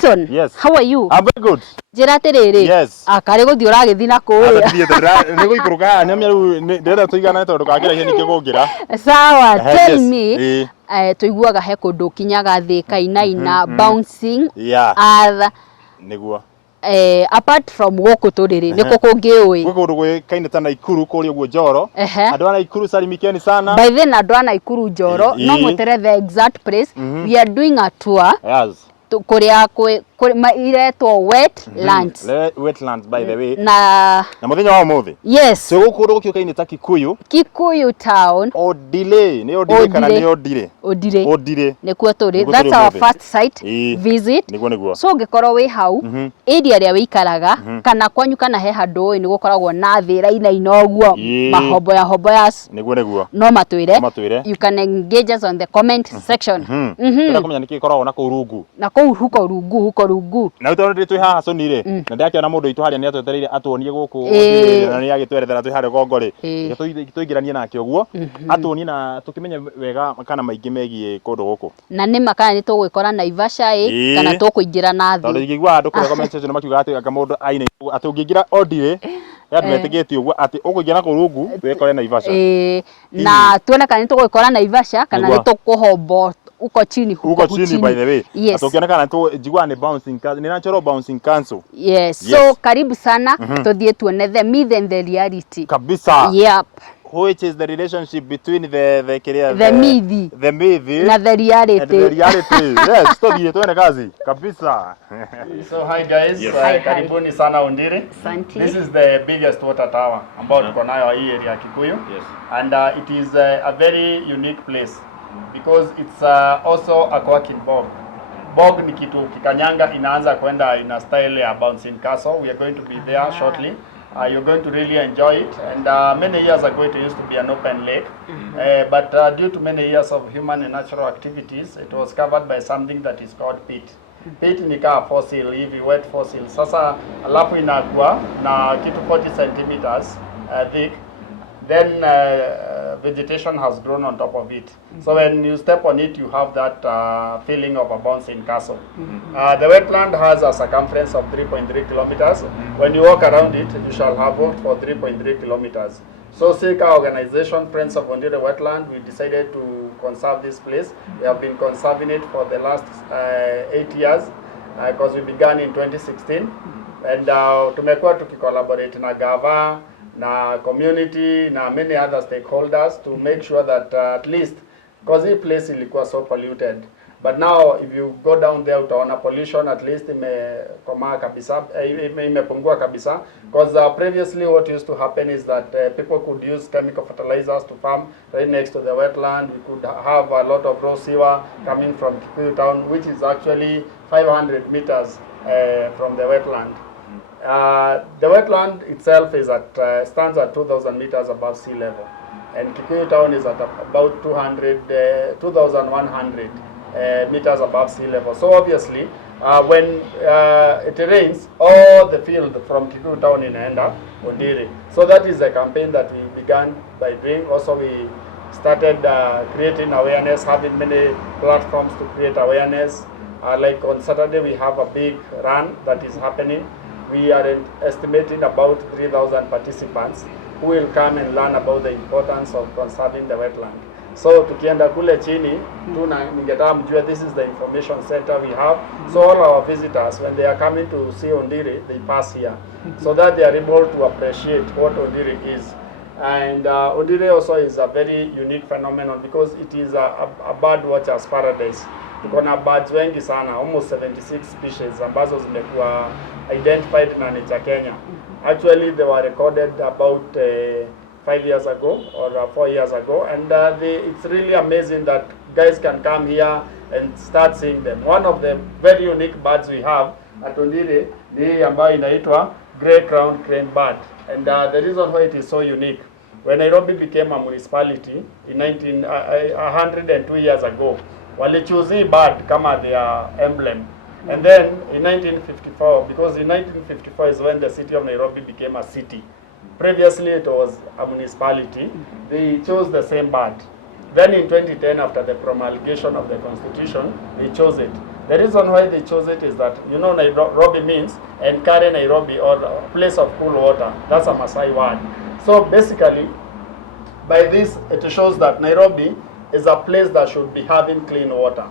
Dickson, yes. How are you? I'm very good. Njira atiriri. Yes. Kari guthi uragithi na kuria. Nĩ gũikũrũka nyamia rĩu ndĩrenda tũigana tondũ kangĩra nĩ kĩgũngira. Sawa, tell yes. me. Tuiguaga he kũndũ kinyaga thĩ kainaina bouncing. Yeah. Nĩguo. Apart from gũkũ tũrĩrĩ nĩkũ kũngĩ ũĩ? Gũkũ kũndũ gwĩkaine ta Naikuru kũrĩa ũguo Njoro. Andũ a Naikuru salimikeni sana. By then andũ a Naikuru Njoro no mũtere the exact place. We are doing a tour. Yes. Kuria iretwo Wetlands. Wetlands by the way. Na muthenya wa muthi. Yes. So gũkũ kũndũ gũkĩũkaine ta Kikuyu. Kikuyu town. Ondìrì, nĩ ondìrì kana nĩ ondìrì? Ondìrì. Nĩkuo tũrĩ. That's our first site visit. Nĩguo. So ũngĩkorwo wĩ hau, area ĩrĩa wĩikaraga kana kwanyu kana he handũ nĩ gũkoragwo na thĩ raina ũguo mahoboyas. Nĩguo. No matwĩre. You can engage us on the comment section. Tũramenya nĩkĩ gĩkoragwo na kũu rungu. Na kũu huko rungu. Na tondũ ndĩ twĩ haha Soni-rĩ, na ndakĩona mũndũ witũ harĩa nĩ atwetereire atuonie gũkũ na nĩ agĩtwerethera twĩ harĩa gongo-rĩ. Tũingĩranie nake ũguo atuonie na tũkĩmenye wega kana maingĩ megiĩ kũndũ gũkũ. Na nĩ makana nĩ tũgwĩkora Naivasha kana tũkũingĩra na thĩ. Tondũ ingĩigua andũ kũrĩa comment section makiuga atĩ anga mũndũ aine atĩ ũngĩingĩra ondìrì ya metĩkĩtie ũguo atĩ ũkũingĩra kũu rungu wĩkore Naivasha. Na tuone kana nĩ tũgwĩkora Naivasha kana nĩ tũkũhombo uko chini by the way. Yes. Atukionekana tu jigwa ni bouncing castle, ni natural bouncing castle. Yes. So karibu sana tuthie tuone the myth and the reality. Kabisa. Yep. Which is the relationship between the myth na the reality. Yes, tuthie tuone kazi. Kabisa. So hi guys, karibuni sana Ondìrì. This is the biggest water tower ambao tuko nayo hii area ya Kikuyu. Yes. And it is a very unique place because it's also a quirking bog. Bog ni kitu kikanyanga inaanza kwenda in a style ya bouncing castle. We are going to be there shortly. You're going to really enjoy it. And many years ago it used to be an open lake. But due to many years of human and natural activities, it was covered by something that is called peat. Peat ni kaa fossil, hivi wet fossil. Sasa alafu inakuwa na kitu 40 centimeters thick. Then vegetation has grown on top of it. So when you step on it, you have that feeling of a bouncing castle. The wetland has a circumference of 3.3 kilometers. When you walk around it, you shall have walked for 3.3 kilometers. So Sika organization, Friends of Ondìrì Wetland, we decided to conserve this place. We have been conserving it for the last 8 years because we began in 2016. And tumekuwa tukicollaborate na gava, na community, na many other stakeholders to make sure that at least, because this place ilikuwa so polluted, but now if you go down there utaona pollution at least imepungua kabisa, because previously what used to happen is that people could use chemical fertilizers to farm right next to the wetland. We could have a lot of raw sewer coming from Kikuyu town, which is actually 500 meters from the wetland. The wetland itself is stands at 2,000 meters above sea level, and Kikuyu town is at about 2,100 meters above sea level. So obviously, when it rains, all the field from Kikuyu town inaenda Ondìrì. So that is a campaign that we began by doing. Also, we started creating awareness, having many platforms to create awareness. Like on Saturday, we have a big run that is happening. We are estimating about 3,000 participants who will come and learn about the importance of conserving the wetland. So tukienda kule chini, ningetaka mjue this is the information center we have. So all our visitors, when they are coming to see Ondìrì, they pass here so that they are able to appreciate what Ondìrì is. And Ondìrì also is a very unique phenomenon because it is a bird watcher's paradise. Tuko na birds wengi sana, almost 76 species ambazo zimekuwa identified na Nature Kenya. Actually, they were recorded about 5 years ago or 4 years ago, and it's really amazing that guys can come here and start seeing them. One of the very unique birds we have at Ondìrì ni ambayo inaitwa grey crowned crane bird, and the reason why it is so unique, when Nairobi became a municipality in 102 years ago, walichoose bird kama their emblem. And then in 1954, because in 1954 is when the city of Nairobi became a city. Previously it was a municipality. They chose the same bird. Then in 2010, after the promulgation of the constitution, they chose it. The reason why they chose it is that, you know, Nairobi means Enkare Nairobi, or place of cool water. That's a Maasai word. So basically, by this, it shows that Nairobi is a place that should be having clean water.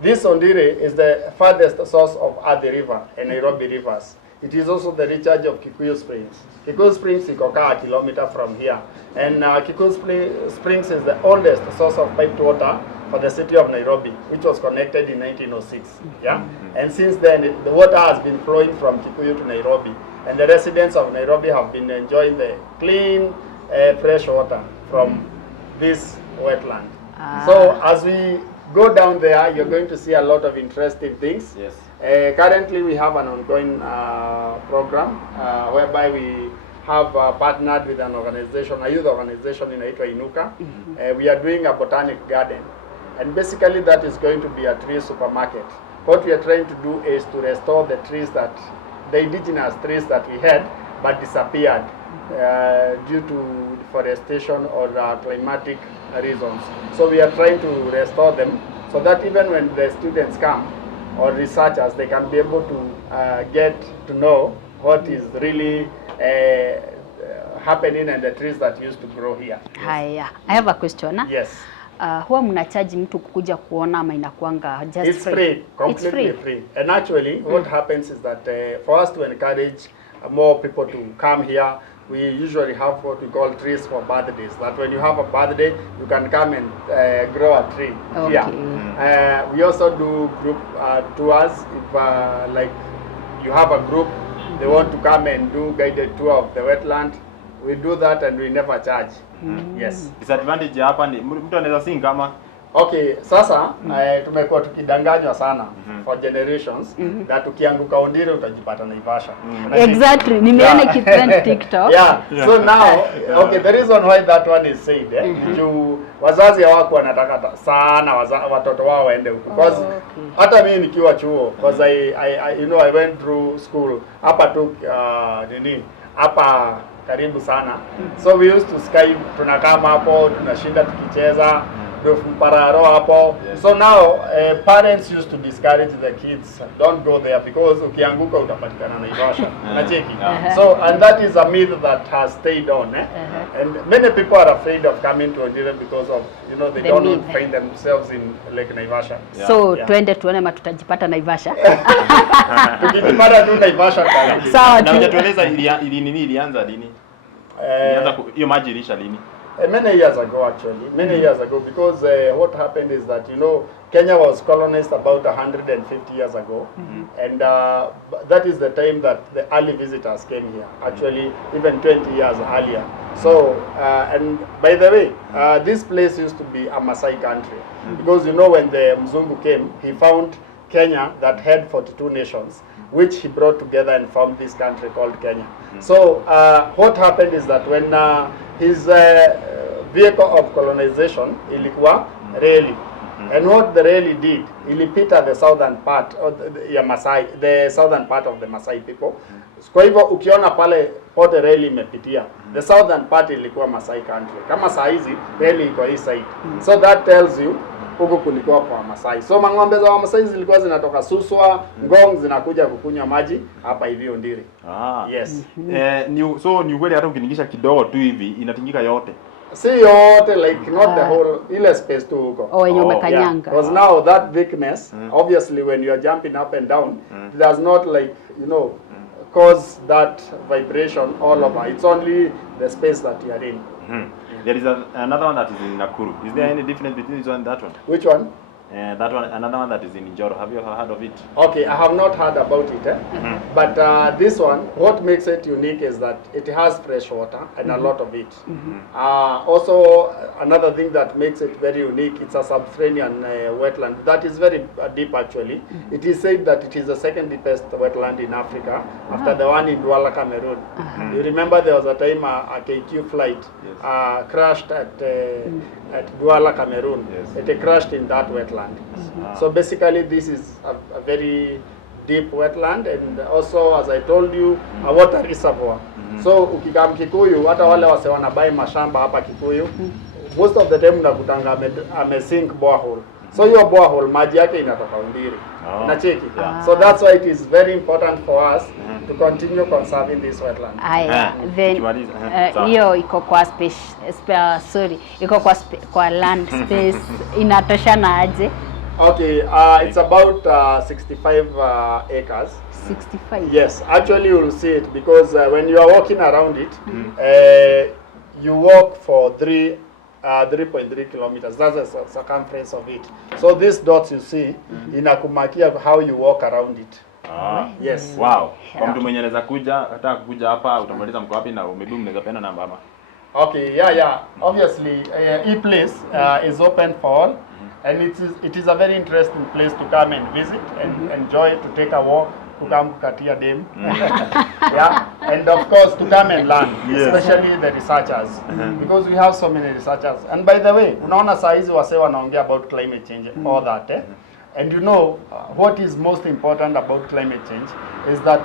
This ondìrì is the farthest source of Athi River and Nairobi rivers. It is also the recharge of Kikuyu Springs. Kikuyu Springs is a kilometer from here. And Kikuyu Springs is the oldest source of piped water for the city of Nairobi, which was connected in 1906. Yeah? And since then, the water has been flowing from Kikuyu to Nairobi. And the residents of Nairobi have been enjoying the clean, fresh water from this wetland. So as we go down there, you're going to see a lot of interesting things. Yes. Currently, we have an ongoing program whereby we have partnered with an organization, a youth organization in Inuka. We are doing a botanic garden. And basically, that is going to be a tree supermarket. What we are trying to do is to restore the trees the indigenous trees that we had, but disappeared due to deforestation or climatic reasons. So we are trying to restore them so that even when the students come or researchers, they can be able to get to know what is really happening and the trees that used to grow here. Haya, I have a question. Yes. Huwa mnachaji mtu kukuja kuona ama inakuanga just It's free, completely free. And actually, what happens is that for us to encourage more people to come here, we usually have what we call trees for birthdays. That when you have a birthday, you can come and grow a tree here. We also do group tours. If like you have a group, they want to come and do guided tour of the wetland, we do that and we never charge. Yes. Disadvantage hapa ni mtu anaweza sing kama okay, sasa tumekuwa tukidanganywa sana for generations that ukianguka ondìrì utajipata Naivasha. Exactly. Nimeona kitrend TikTok. Yeah. So now, okay, the reason why that one is said, juu wazazi hawako wanataka sana watoto wao waende huko. Because hata mimi nikiwa chuo, because I you know I went through school hapa tu hapa karibu sana. So we used to Skype, tunakama hapo, tunashinda tukicheza, pararo hapo. So now parents used to discourage the kids, don't go there because ukianguka utapatikana Naivasha. Unacheki. So and that is a myth that has stayed on. And many people are afraid of coming to ondìrì because of, you know, they don't find themselves in Lake Naivasha. So twende tuone ma tutajipata Naivasha. Tukijipata tu Naivasha kabisa. Sawa. Na hujatueleza ilianza lini? Ilianza hiyo maji ilisha lini? Many years ago, actually. Many years ago, because what happened is that, you know, Kenya was colonized about 150 years ago. And that is the time that the early visitors came here. Actually, even 20 years earlier. So, and by the way, this place used to be a Maasai country. Because, you know, when the Mzungu came, he found Kenya that had 42 nations, which he brought together and formed this country called Kenya. So what happened is that when his vehicle of colonization ilikuwa reli, and what the reli did, ilipita the southern part of the southern part of the Maasai people. Kwa hivyo ukiona pale pote reli imepitia, the southern part ilikuwa Maasai country. Kama saa hizi reli iko hii side. So that tells you huko kulikuwa kwa Maasai. So mang'ombe za Maasai zilikuwa zinatoka Suswa, Ngong, zinakuja kukunywa maji hapa hivi ondìrì. Yes. So ni ukweli hata ukiningisha kidogo tu hivi inatingika yote. Si yote, like not the whole, ile space tu huko. Yenye umekanyanga. Because now that thickness, obviously when you are jumping up and down, it does not, like, you know, cause that vibration all over. It's only the space that you are in. There is another one that is in Nakuru. Is there any difference between this one and that one? Which one? That one, another one that is in Njoro. Have you ever heard of it? Okay, I have not heard about it. But this one, what makes it unique is that it has fresh water and a lot of it. Also, another thing that makes it very unique, it's a subterranean wetland that is very deep actually. It is said that it is the second deepest wetland in Africa after the one in Douala, Cameroon. You remember there was a time a KQ flight crashed at Douala, Cameroon. It crashed in that wetland. So basically this is a very deep wetland, and also, as I told you, a water reservoir. So ukikam Kikuyu, hata wale wase wanabai mashamba hapa Kikuyu, most of the time unakutanga ame sink borehole. So hiyo borehole maji yake inatoka Ondiri. Unacheki? So that's why it is very important for us to continue conserving this wetland. Aya, then hiyo iko kwa iko kwa land space inatoshana aje? Okay, it's about 65 acres. 65? Yes, actually you will see it because when you are walking around it, you walk for 3.3 kilometers. That's the circumference of it. So these dots you see, inakumakia how you walk around it. Yes. Wow. Kwa mtu mwenye anaweza hata kuja hapa utamaliza mko wapi na maybe mnaweza pena namba ama? Okay, yeah. Obviously, e-place is open for all. And it is a very interesting place to come and visit and enjoy, to take a walk, to come Katia Dam. Yeah, and of course to come and learn, especially the researchers, because we have so many researchers. And by the way, unaona saa hizi wase wanaongea about climate change, all that. And you know what is most important about climate change is that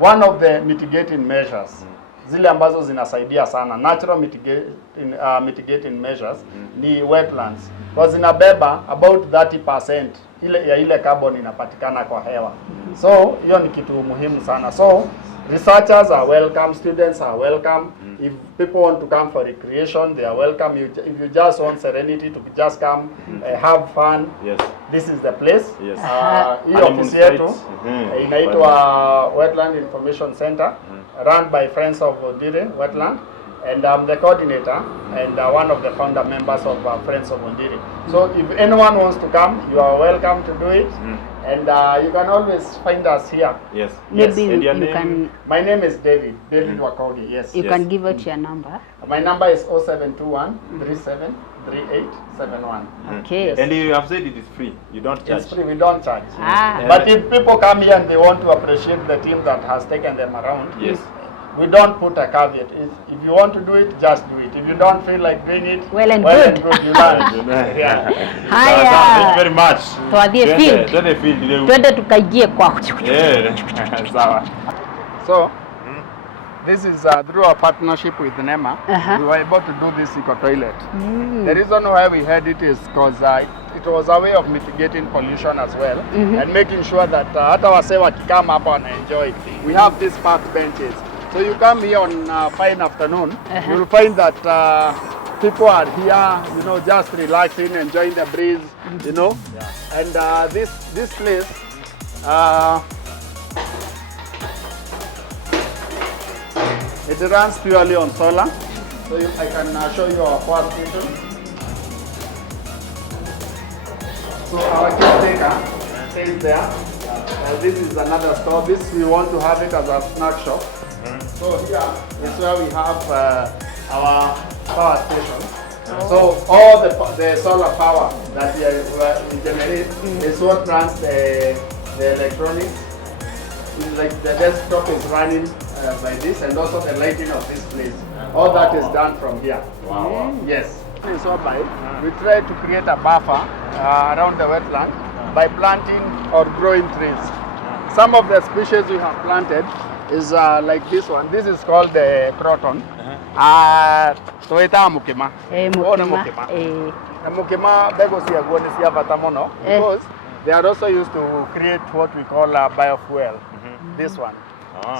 one of the mitigating measures, zile ambazo zinasaidia sana, natural mitigating measures, ni wetlands. Kwa zinabeba about 30% ile carbon inapatikana kwa hewa. So hiyo ni kitu muhimu sana. So researchers are welcome, students are welcome. If people want to come for recreation, they are welcome. If you just want serenity to just come, have fun, this is the place. Hii ofisi yetu inaitwa Wetland Information Center, run by Friends of Ondiri Wetland. And I'm the coordinator and one of the founder members of Friends of Ondiri. So if anyone wants to come, you are welcome to do it. And you can always find us here. Yes. Maybe yes. you can... My name is David Wakogi, yes. You can give out your number. My number is 0721 37 3871. Okay. Yes. And you have said it is free. You don't charge. It's free, we don't charge. Ah. But if people come here and they want to appreciate the team that has taken them around, we don't put a caveat. If you want to do it, just do it. If you don't feel like doing it, well and good. You learn. Thank you very much. Tuadhie field. Twende tukaigie kwao. Sawa. So, this is through our partnership with NEMA, we were able to do this eco toilet. The reason why we had it is because it was a way of mitigating pollution as well, and making sure that hata wase wakikama hapa wana enjoy. We have these park benches. So you come here on fine afternoon, you'll find that people are here, you know, just relaxing, enjoying the breeze, you know. And this place, it runs purely on solar. So I can show you our power station. So our caretaker stays there. This is another store. This we want to have it as a snack shop. So here is where we have our power station. So all the solar power that we generate is what runs the electronics. It's like the desktop is running by this, and also the lighting of this place. All that is done from here. Wow. Yes. So we try to create a buffer around the wetland by planting or growing trees. Some of the species we have planted is like this one. This is called the croton. Toeta mukima. Mukima. Mukima bego siya goni siya vatamono because they are also used to create what we call a biofuel. This one.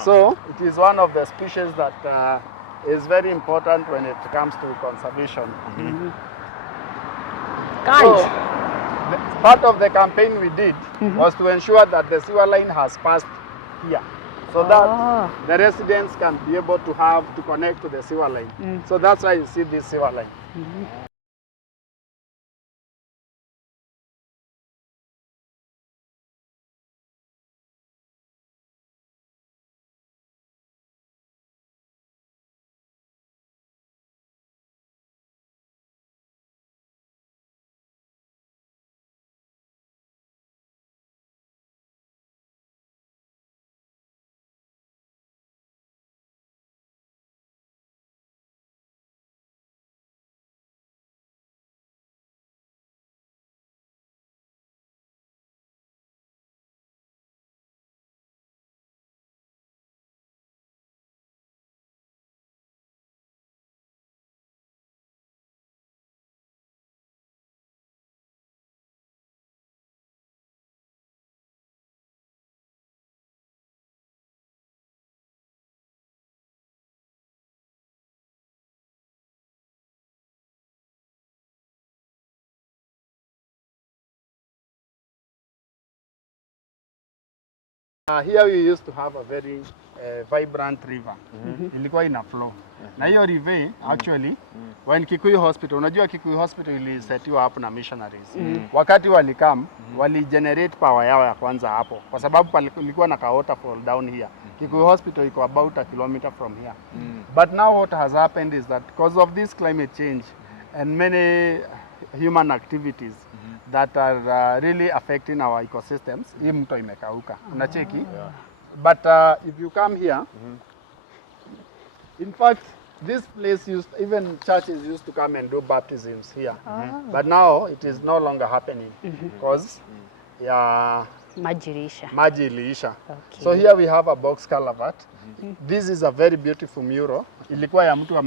So it is one of the species that is very important when it comes to conservation. So, part of the campaign we did was to ensure that the sewer line has passed here, so that the residents can be able to connect to the sewer line. So that's why you see this sewer line. Here we used to have a very vibrant river. Ilikuwa ina flow. Na hiyo river actually when Kikuyu Hospital, unajua Kikuyu Hospital ilisetiwa hapo na missionaries. Wakati walikam, wali generate power yao ya kwanza hapo. Kwa sababu palikuwa na waterfall down here. Kikuyu Hospital iko about a kilometer from here. But now what has happened is that because of this climate change and many human activities that are really affecting our ecosystems, hii mto imekauka. Unacheki? But if you come here, in fact, this place even churches used to come and do baptisms here. But now it is no longer happening because maji iliisha. Okay. So here we have a box culvert. This is a very beautiful mural. Ilikuwa ya mtu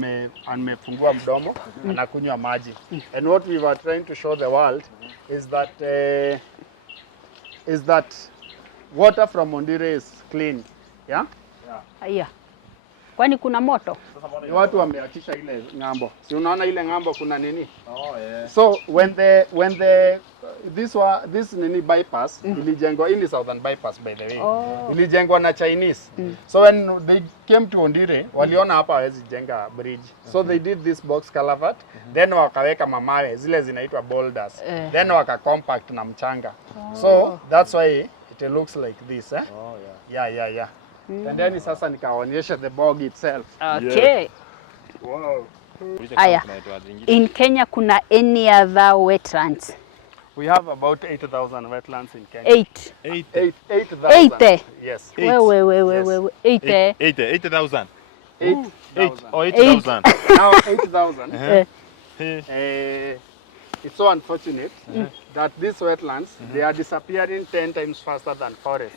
amefungua mdomo anakunywa maji. And what we were trying to show the world is that water from Ondìrì is clean. Yeah? Yeah. Kwani kuna moto? Watu wameachisha ile ngambo. Si unaona ile ngambo kuna nini? So this nini bypass ilijengwa in the southern bypass by the way. Ilijengwa na Chinese. So when they came to Ondìrì, waliona hapa hawezi jenga bridge. So they did this box culvert, then wakaweka mamawe zile zinaitwa boulders. Then waka compact na mchanga. So that's why it looks like this, eh? Yeah. And then sasa nikaonyesha the bog itself. Okay. Yes. Wow. Aya. In Kenya kuna any other wetlands? We have about 8,000 wetlands in Kenya. 8,000. 8,000. Yes. Wait. 8,000. 8,000. 8,000. Oh, 8,000. Now 8,000. It's so unfortunate that these wetlands, they are disappearing 10 times faster than forest.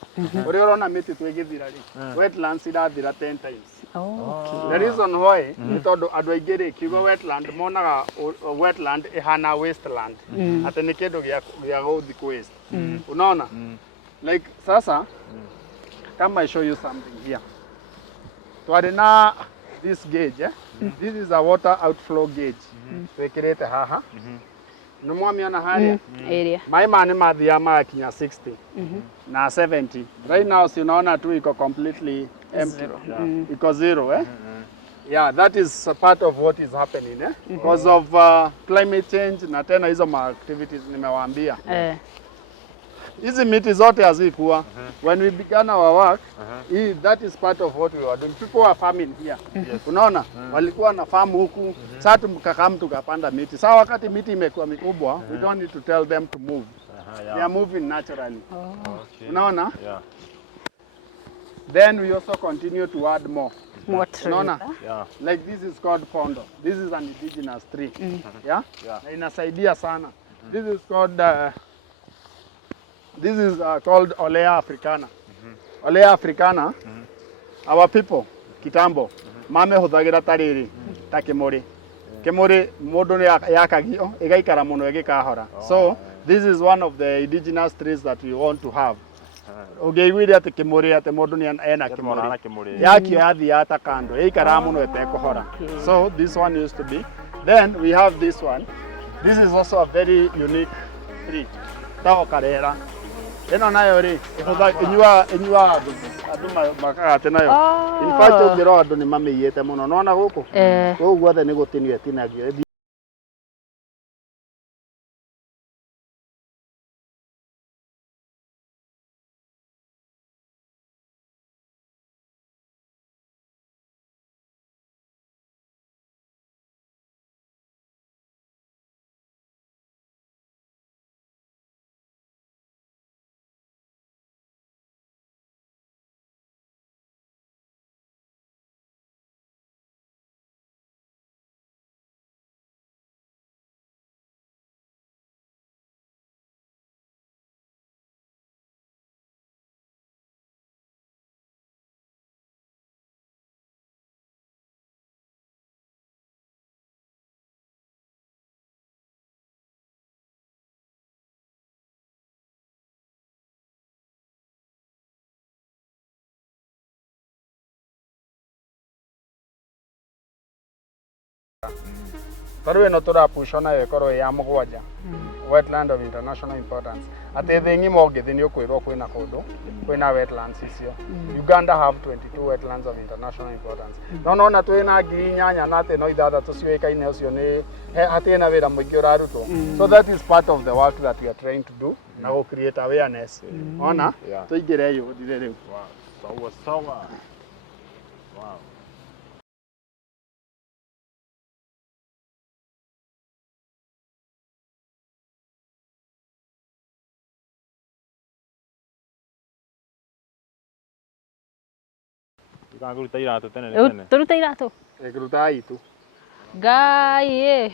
Wetlands irathira 10 times. Okay. The reason why ni tondu andu aingĩ kiugo wetland monaga wetland ihana wasteland. Ati ni kindu gĩa gũthi waste. Unaona? Like sasa come I show you something here. Twari na this gauge, this is a water outflow gauge. Twekirete haha. No mwamiona haria Area. Mai mane mathia makinya 60 na 70. Right now si unaona tu iko completely empty. Iko zero, eh? Yeah, that is a part of what is happening, eh? Because of climate change na tena hizo activities nimewaambia. Hizi miti zote hazikuwa. When we began our work, that is part of what we were doing. People were farming here. Unaona? Walikuwa na farm huku. Sasa tukakam tukapanda miti. Sasa wakati miti imekuwa mikubwa, we don't need to tell them to move. They are moving naturally. Unaona? Yeah. Then we also continue to add more. More trees. Unaona? Yeah. Like this is called pondo. This is an indigenous tree. Yeah? Na inasaidia sana. This is called called Olea africana. Olea africana, our people, kitambo, mame huthagira tariri, ta kimuri. Kimuri mundu ni yakagio, igaikara muno igikahora. So this is one of the indigenous trees that we want to have. Ugeigwire ati kimuri ati mundu ni ena kimuri. Yakio yathi yata kando, ikara muno etekuhora. So this one used to be. Then we have this one. This is also a very unique tree. Tao karera. Eno nayo ri inyua andu makagate nayo. In fact ngiro andu ni mamiyete muno nona guku ko guothe ni gutinio etinagio. Taru eno turapushona ikorwo ya mugwanja. wetland of international importance. Ate thingi moge thini ukwirwo kwina kundu kwina wetlands icio. Uganda have 22 wetlands of international importance. No na twina ngiri nyanya na ate no ithathatu ciuikaine ucio ni hatina wira muingi urarutwo. So that is part of the work that we are trying to do na go create awareness. Ona tuingire yo thire riu. Wow. Sawa. Wow. Tukaruta iratu tene. Turuta iratu. Ekuruta itu. Ngai.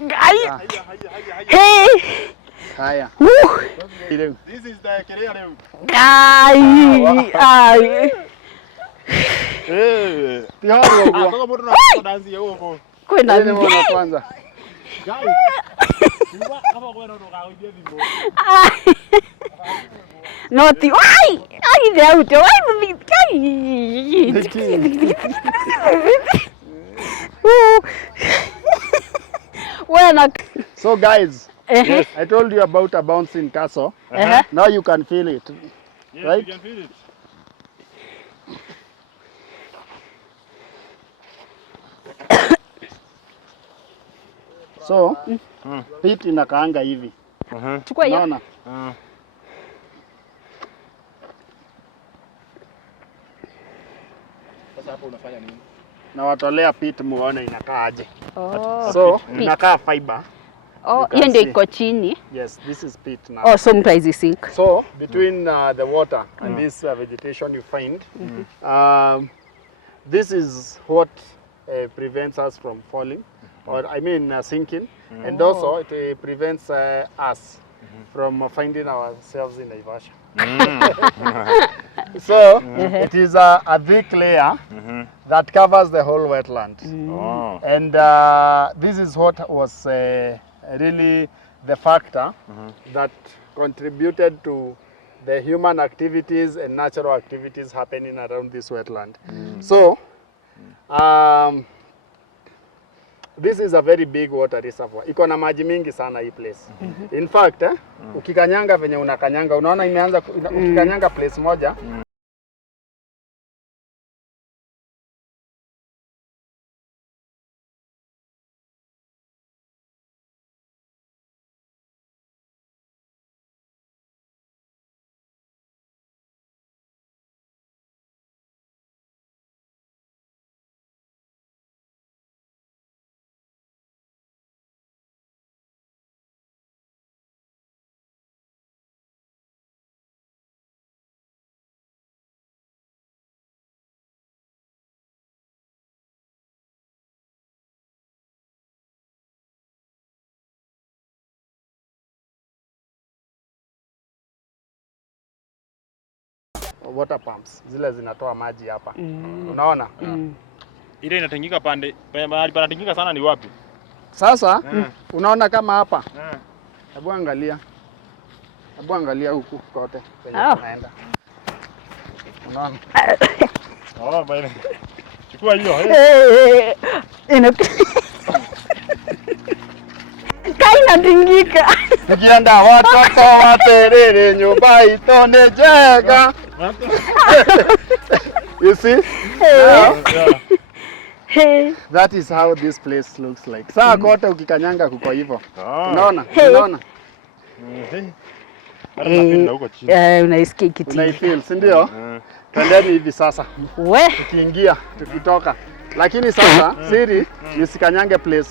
Ngai. Hey. Haya. This is the career room. Ngai. Ai. Tiharu Ah, toka mudu na dance huko. Kwenda ni mwana kwanza. Guys. Niwa kama kwenda ndo kaoje vimbo. Noti. Ai. Ai ndio uto. Ai Wena. So guys, yes, I told you about a bouncing castle. Now you can feel it. Yes, right? you can feel it. So, pit inakaanga hivi. Chukua hiyo. Unaona? Sasa hapo unafanya nini? Na watolea pit muone inakaa aje. Oh. So, inakaa fiber. Oh, hiyo ndio iko chini. Yes, this is pit now. Oh, so mtu hizi sink. So, between the water and this vegetation you find, this is what prevents us from falling, or I mean sinking, and also it prevents us from finding ourselves in Naivasha. So, it is a thick layer that covers the whole wetland. Oh. And this is what was really the factor that contributed to the human activities and natural activities happening around this wetland. So, this is a very big water reservoir. Iko na maji mingi sana hii place. In fact, ukikanyanga venye unakanyanga, unaona imeanza ukikanyanga place moja, water pumps zile zinatoa maji hapa. Unaona? Ile inatingika pande, mahali panatingika sana ni wapi? Sasa unaona kama hapa. Hebu angalia. Hebu angalia huku kote kwenye tunaenda. Unaona? Oh, bale. chukua hiyo. Kaina tingika. Tukienda watoto waterere nyumba ito ni njega. You see? That is how this place looks like. Saa kote ukikanyanga kuko hivyo. Unaona? Unaona? Unaisikia kitu. Unaifeel, si ndio? Twendeni hivi sasa. Tukiingia, tukitoka. Lakini sasa siri nisikanyange place